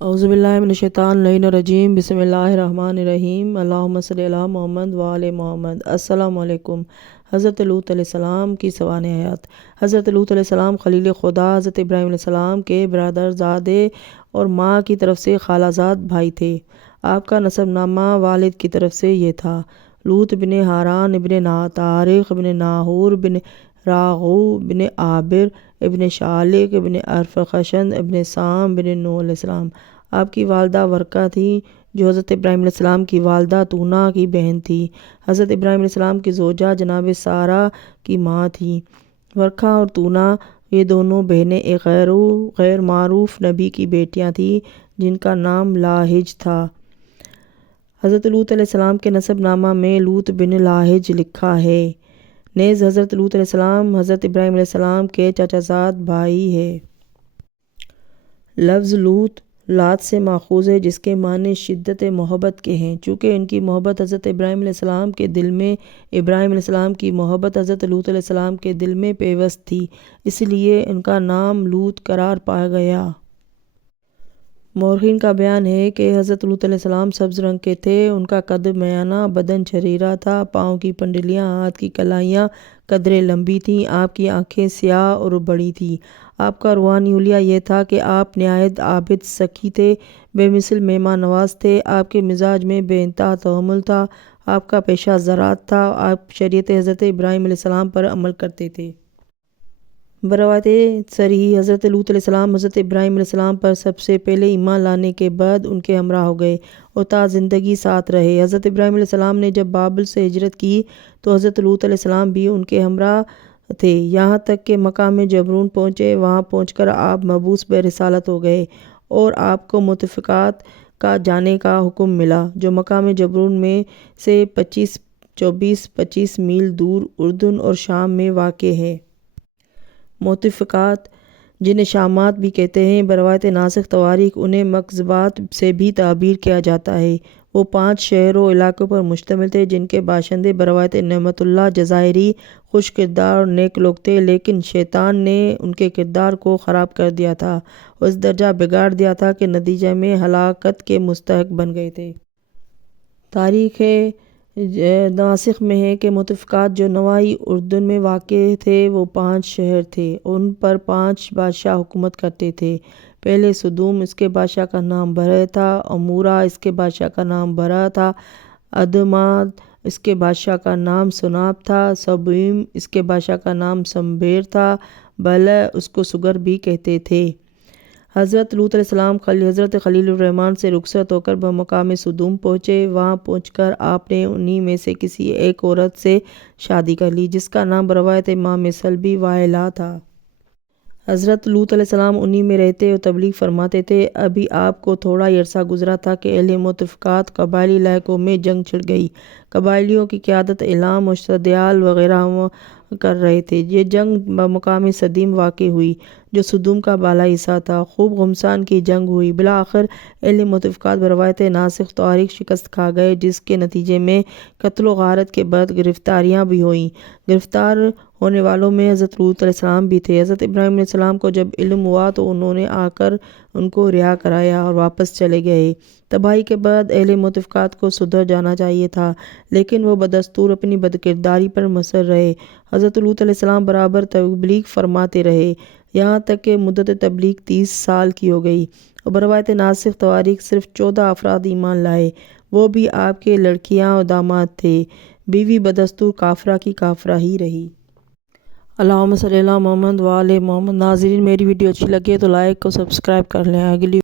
اعوذ باللہ من الشیطان الرجیم بسم اللہ الرحمن الرحیم اللہم صلی علی محمد وآل محمد۔ السلام علیکم۔ حضرت لوط علیہ السلام کی سوانح حیات۔ حضرت لوط علیہ السلام خلیل خدا حضرت ابراہیم علیہ السلام کے برادر زادے اور ماں کی طرف سے خالہ زاد بھائی تھے۔ آپ کا نسب نامہ والد کی طرف سے یہ تھا: لوط بن ہاران ابن طارق ابن ناہور بن راغو بن عابر ابن شالق ابن ارفخشد ابن سام بن نوح علیہ السلام۔ آپ کی والدہ ورقہ تھی جو حضرت ابراہیم علیہ السلام کی والدہ تونا کی بہن تھی۔ حضرت ابراہیم علیہ السلام کی زوجہ جناب سارہ کی ماں تھی۔ ورقہ اور تونا یہ دونوں بہنیں ایک غیر معروف نبی کی بیٹیاں تھیں جن کا نام لاہج تھا۔ حضرت لوط علیہ السلام کے نسب نامہ میں لوط بن لاہج لکھا ہے۔ نیز حضرت لوط علیہ السلام حضرت ابراہیم علیہ السلام کے چچا زاد بھائی ہے۔ لفظ لوط لات سے ماخوذ ہے جس کے معنی شدت محبت کے ہیں۔ چونکہ ان کی محبت حضرت ابراہیم علیہ السلام کے دل میں ابراہیم علیہ السلام کی محبت حضرت لوط علیہ السلام کے دل میں پیوست تھی، اس لیے ان کا نام لوط قرار پایا گیا۔ مورخین کا بیان ہے کہ حضرت لوط علیہ السلام سبز رنگ کے تھے۔ ان کا قد میانہ، بدن چھریرا تھا، پاؤں کی پنڈلیاں، ہاتھ کی کلائیاں قدرے لمبی تھیں۔ آپ کی آنکھیں سیاہ اور بڑی تھیں۔ آپ کا روحانی حلیہ یہ تھا کہ آپ نہایت عابد سخی تھے، بے مثل مہمان نواز تھے۔ آپ کے مزاج میں بے انتہا تحمل تھا۔ آپ کا پیشہ زراعت تھا۔ آپ شریعت حضرت ابراہیم علیہ السلام پر عمل کرتے تھے۔ بروایت صریح حضرت لوط علیہ السلام حضرت ابراہیم علیہ السلام پر سب سے پہلے ایمان لانے کے بعد ان کے ہمراہ ہو گئے اور تا زندگی ساتھ رہے۔ حضرت ابراہیم علیہ السلام نے جب بابل سے ہجرت کی تو حضرت لوط علیہ السلام بھی ان کے ہمراہ تھے، یہاں تک کہ مقام جبرون پہنچے۔ وہاں پہنچ کر آپ مبعوث برسالت ہو گئے اور آپ کو متفقات کا جانے کا حکم ملا جو مقام جبرون میں سے 25 میل دور اردن اور شام میں واقع ہے۔ متفقات جنہیں شامات بھی کہتے ہیں، بروایت ناسخ تواریخ انہیں مکذبات سے بھی تعبیر کیا جاتا ہے۔ وہ 5 شہروں و علاقوں پر مشتمل تھے جن کے باشندے بروایت نعمت اللہ جزائری خوش کردار اور نیک لوگ تھے، لیکن شیطان نے ان کے کردار کو خراب کر دیا تھا اور اس درجہ بگاڑ دیا تھا کہ نتیجے میں ہلاکت کے مستحق بن گئے تھے۔ تاریخ ناسخ میں ہے کہ متفقات جو نواحی اردن میں واقع تھے وہ 5 شہر تھے اور ان پر 5 بادشاہ حکومت کرتے تھے۔ پہلے سدوم، اس کے بادشاہ کا نام برہ تھا۔ عمورہ، اس کے بادشاہ کا نام برہ تھا۔ ادماد، اس کے بادشاہ کا نام سناب تھا۔ سبویم، اس کے بادشاہ کا نام سمبیر تھا۔ بلع، اس کو سگر بھی کہتے تھے۔ حضرت لوط علیہ السلام حضرت خلیل الرحمن سے رخصت ہو کر بمقام سدوم پہنچے۔ وہاں پہنچ کر آپ نے انہی میں سے کسی ایک عورت سے شادی کر لی جس کا نام بروایت امام سلبی وائلہ تھا۔ حضرت لوط علیہ السلام انہی میں رہتے اور تبلیغ فرماتے تھے۔ ابھی آپ کو تھوڑا ہی عرصہ گزرا تھا کہ اہل متفقات قبائلی علاقوں میں جنگ چھڑ گئی۔ قبائلیوں کی قیادت اعلام اور سدیال وغیرہ کر رہے تھے۔ یہ جنگ بمقام سدیم واقع ہوئی جو سدوم کا بالائی حصہ تھا۔ خوب غمسان کی جنگ ہوئی۔ بالآخر اہل متفقات بروایت ناسخ تواریخ شکست کھا گئے جس کے نتیجے میں قتل و غارت کے بعد گرفتاریاں بھی ہوئیں۔ گرفتار ہونے والوں میں حضرت لوط علیہ السلام بھی تھے۔ حضرت ابراہیم علیہ السلام کو جب علم ہوا تو انہوں نے آ کر ان کو رہا کرایا اور واپس چلے گئے۔ تباہی کے بعد اہل متفقات کو سدھر جانا چاہیے تھا لیکن وہ بدستور اپنی بدکرداری پر مصر رہے۔ حضرت لوط علیہ السلام برابر تبلیغ فرماتے رہے یہاں تک کہ مدت تبلیغ 30 سال کی ہو گئی اور بروایت ناسخ تواریخ صرف 14 افراد ایمان لائے، وہ بھی آپ کے لڑکیاں اور داماد تھے۔ بیوی بدستور کافرہ کی کافرہ ہی رہی۔ اللہم صلی علی محمد وآل محمد۔ ناظرین، میری ویڈیو اچھی لگے تو لائک اور سبسکرائب کر لیں۔ اگلی